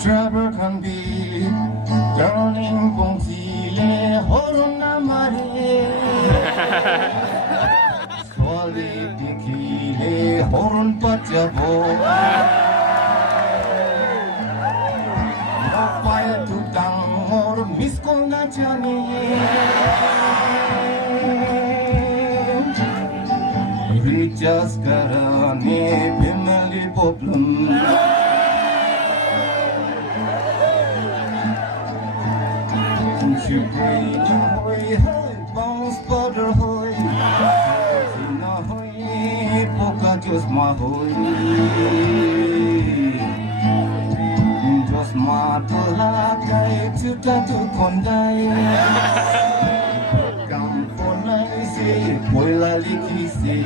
Travel can be darling bong sile horon na mare swali dikile horon pachabo Napaya tutang or miss ko na jani Recharge karane family problem You bring away high bounce butter hoy na hoy poka just ma hoy just ma to la kai chuta tu kondai kam for na se boila likisi